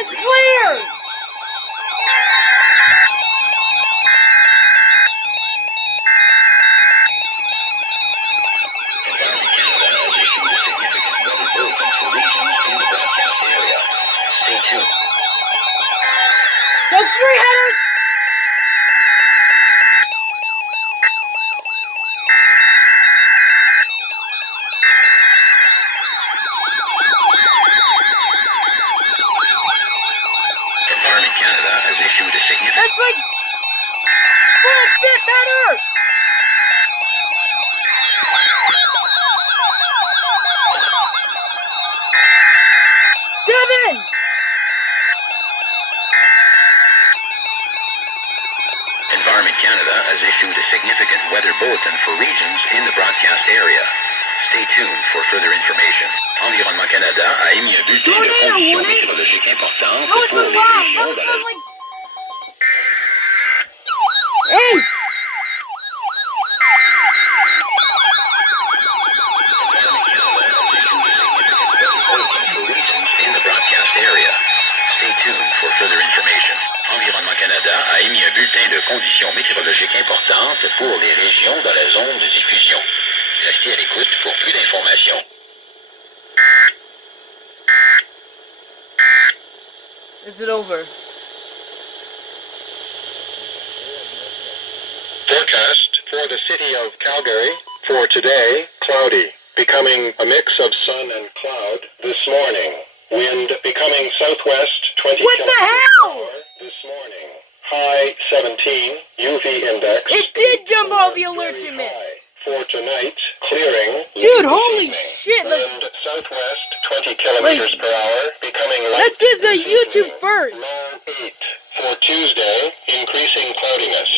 It's clear! Environment Canada has issued a significant weather bulletin for regions in the broadcast area. Stay tuned. That's 3 headers! Environment Canada has issued a significant... That's like... full 5th header! Seven! Environment Canada has issued a significant weather bulletin for regions in the broadcast area. Stay tuned for further information. Environnement Canada a émis un bulletin de conditions météorologiques importantes That was pour from les Mom! That régions was de from la... like... Hey! Stay tuned for further information. Environnement Canada a émis un bulletin de conditions météorologiques importantes pour les régions dans la zone de diffusion. Restez à l'écoute pour plus d'informations. Is it over? Forecast for the city of Calgary for today, cloudy, becoming a mix of sun and cloud this morning. Wind becoming southwest 20 What the kilometers per hell? hour this morning. High 17, UV index. It did jump all the alerts you missed. High. For tonight, clearing. Dude, late holy this evening. shit, like- Wind southwest 20 kilometers per hour, becoming light. Let's just this YouTube evening. first. Low 8. For Tuesday, increasing cloudiness.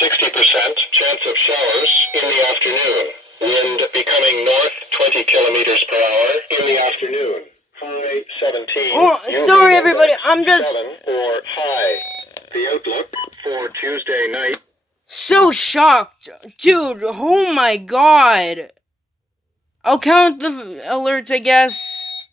60% chance of showers in the afternoon. Wind becoming north 20 kilometers per hour in the afternoon. High 17. Oh, UV sorry index everybody, I'm just 7 or high. The outlook for Tuesday night. so shocked. Dude, oh my god. I'll count the alerts, I guess.